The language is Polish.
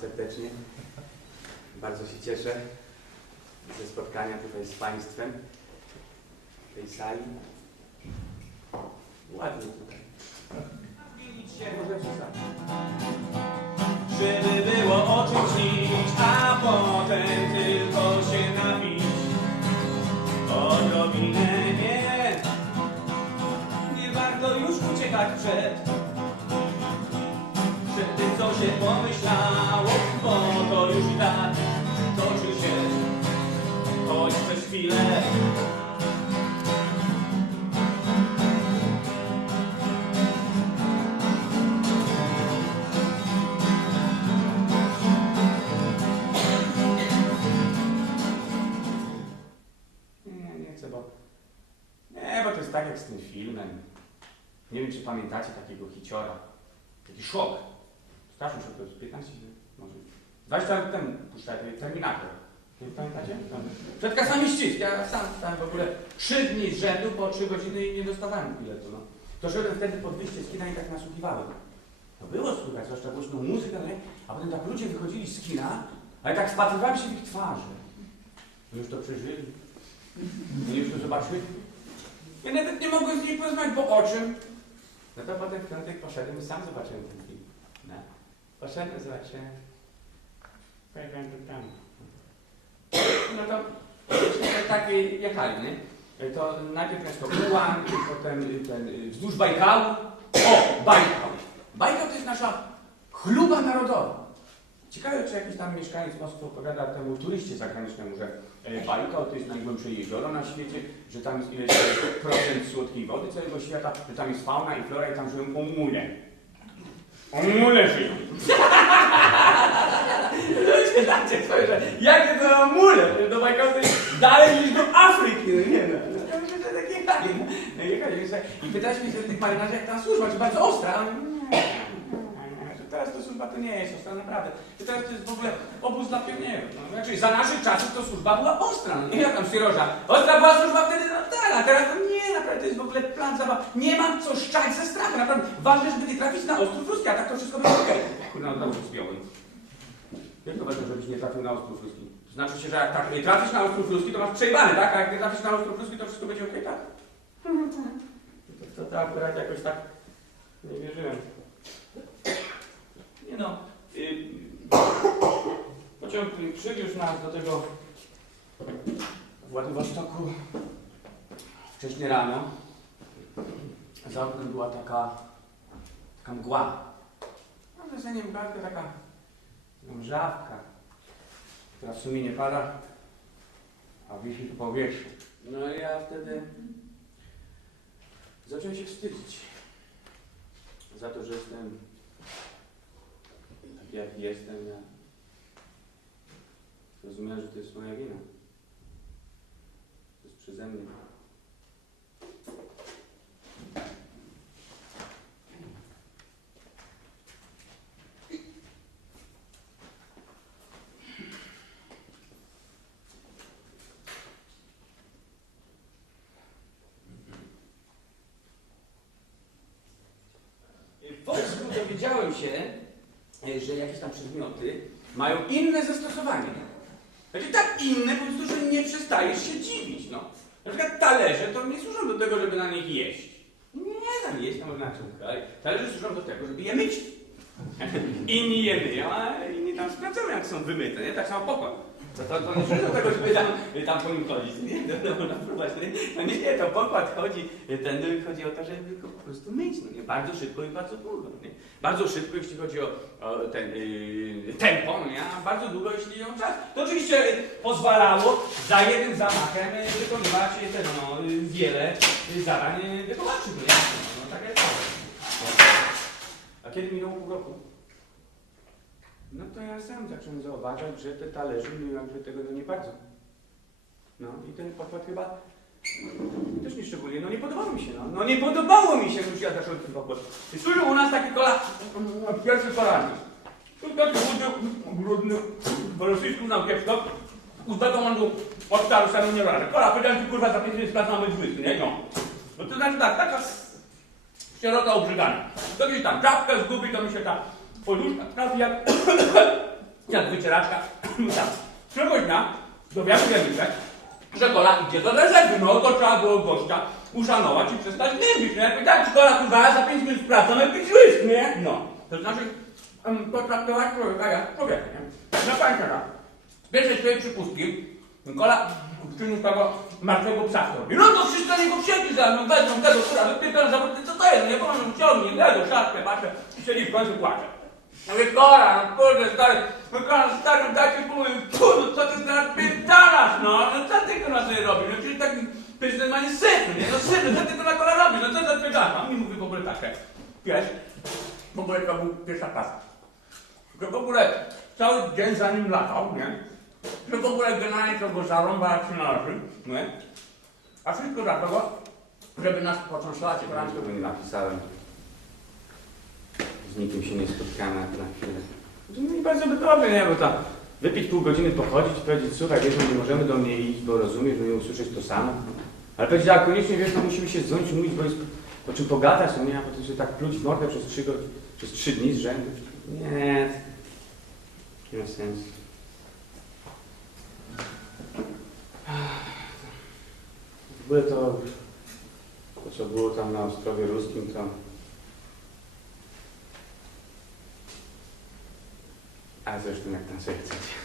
serdecznie. Bardzo się cieszę ze spotkania tutaj z Państwem w tej sali. Ładnie tutaj. Idźcie, może. Żeby było o czym a potem Nie wiem, czy pamiętacie takiego hiciora. Taki szok. Straszny szok, to jest 15 lat, może. 20 lat temu puszczałem Terminator. Nie pamiętacie? Przed kasami ścisk. Ja sam stałem w ogóle 3 dni z rzędu po 3 godziny i nie dostawałem biletu. No. To szedłem wtedy pod wyjście z kina i tak nasłuchiwałem. No było słychać, zwłaszcza głośną muzykę, no, a potem tak ludzie wychodzili z kina, ale tak wpatrywałem się w ich twarze. No już to przeżyli. No już to zobaczyli. Ja nawet nie mogłem z nimi porozmawiać, bo o czym? No to potem w piątek poszedłem i sam zobaczyłem ten film. No. Poszedłem, zobaczyłem. Pojechałem do tam. No to tak jechali, nie? To najpierw miasto y, potem ten y, wzdłuż Bajkału. O, Bajkał. Bajkał to jest nasza chluba narodowa. Ciekawe, czy jakiś tam mieszkaniec Moskwy opowiada temu turyście zagranicznemu, że e, Bajkał to jest najgłębsze jezioro na świecie, że tam jest ileś procent słodkiej wody całego świata, że tam jest fauna i flora i tam żyją omule. Omule żyją. Ludzie dacie sobie, że jakie to omule? Do Bajkału to jest dalej niż do Afryki, no nie no. No, I pytaliśmy się tych marynarzy, jak ta służba, czy bardzo ostra? Teraz to służba to nie jest ostra, naprawdę. Że Teraz to jest w ogóle obóz dla pionierów. No, znaczy, za naszych czasów to służba była ostra, no nie jak tam Syroża. Ostra była służba wtedy no, tak, a teraz to nie, naprawdę to jest w ogóle plan zabaw. Nie mam co szczać ze strachu, naprawdę. Ważne, żeby nie trafić na Ostrów Ruski, a tak to wszystko będzie okej. Kurna, znowu się spiąłem. Jak to ważne, żebyś nie trafił na Ostrów Ruski? To znaczy się, że jak tak nie trafisz na Ostrów Ruski, to masz przejebane, tak? A jak nie trafisz na Ostrów Ruski, to wszystko będzie okej, tak? To, to, to akurat jakoś tak nie wierzyłem. Nie no, yy, pociąg przywiózł nas do tego Władywostoku wcześnie rano. Za oknem była taka, taka mgła. No w zasadzie mgła, taka mrzawka, która w sumie nie pada, a wisi w powietrzu. No i ja wtedy zacząłem się wstydzić za to, że jestem tak jak jestem, ja zrozumiałem, że to jest moja wina. To jest przeze mnie. Dowiedziałem się, że jakieś tam przedmioty mają inne zastosowanie. Znaczy tak inne, po prostu, że nie przestajesz się dziwić. No. Na przykład talerze to nie służą do tego, żeby na nich jeść. Nie, tam jeść, tam ale talerze służą do tego, żeby je myć. Inni je myją, a inni tam sprawdzają, jak są wymyte, nie? Tak samo pokład. To, to, to nie służy do tego, żeby tam, tam po nim chodzić, nie? No, no, próbować, nie? No nie, nie, to pokład chodzi, ten, chodzi o to, żeby go po prostu myć, no nie? Bardzo szybko i bardzo długo, nie? Bardzo szybko, jeśli chodzi o, o ten yy, tempo, no nie? A bardzo długo, jeśli o czas. To oczywiście pozwalało za jednym zamachem y, wykonywać y, ten, no, y, wiele y, zadań y, wychowawczych, no no, no tak jest. A kiedy minęło pół roku? No to ja sam zacząłem zauważać, że te talerze mi jakby tego no nie bardzo. No i ten pokład chyba no, nie szczególnie, no nie podobało mi się, no. No nie podobało mi się, już ja zacząłem ten pokład. I służył u nas taki kola, pierwszy porannik. Tu taki chudy, brudny, po rosyjsku znał kiepsko. Uzbego on był od staru samym nie rady. Kola, powiedziałem ci kurwa za 5 lat mamy dwójki, nie? No. No to znaczy tak, taka sierota obrzygana. To gdzieś tam czapkę zgubi, to mi się ta poduszka trafi jak, jak wycieraczka. tak. Któregoś dnia dowiaduje mi się, że kola idzie do rezerwy. No to trzeba było gościa uszanować i przestać gnębić. No ja powiedziałem, czy kola kurwa za 5 minut sprawdzamy pić łysk, nie? No. To znaczy, um, potraktować człowieka jak człowieka, nie? Na końcu tak. Pierwsze swojej przypustki, kola przyniósł tego martwego psa w torbie. No to wszystko niego wsiedli za mną, wezmą tego, która wypytam za co to jest, nie powiem, ciągnie, tego, szatkę, patrzę, i siedzi w końcu płacze. Mówię, kola, no kurde, stary, no kola, stary, dajcie spokój, kurde, co ty teraz pierdalasz, no, no co ty kurwa sobie robisz, no przecież taki, to jest normalnie syn, nie, no syn, co ty kurwa kola robisz, no co ty odpierdalasz, a mi mówi w ogóle tak, wiesz, w ogóle to był pierwsza klasa. Że w ogóle cały dzień za nim latał, nie? Że w ogóle generalnie to go zarąba jak się należy, nie? A wszystko dlatego, żeby nas Francją. go nie napisałem. Z nikim się nie spotkałem na, na chwilę. No i bardzo by dobrze, nie? Bo tam wypić pół godziny, pochodzić powiedzieć, słuchaj, wiesz, nie możemy do mnie iść, bo rozumiesz, no i usłyszeć to samo. Ale powiedzieć, a koniecznie, wiesz, no musimy się dzwonić, mówić, bo jest o czym pogadać, no nie? A potem się tak pluć w mordę przez trzy, przez trzy dni z rzędu. Nie. Nie ma sensu. W ogóle to, to co było tam na Ostrowie Ruskim, to... A zresztą jak tam sobie chcecie.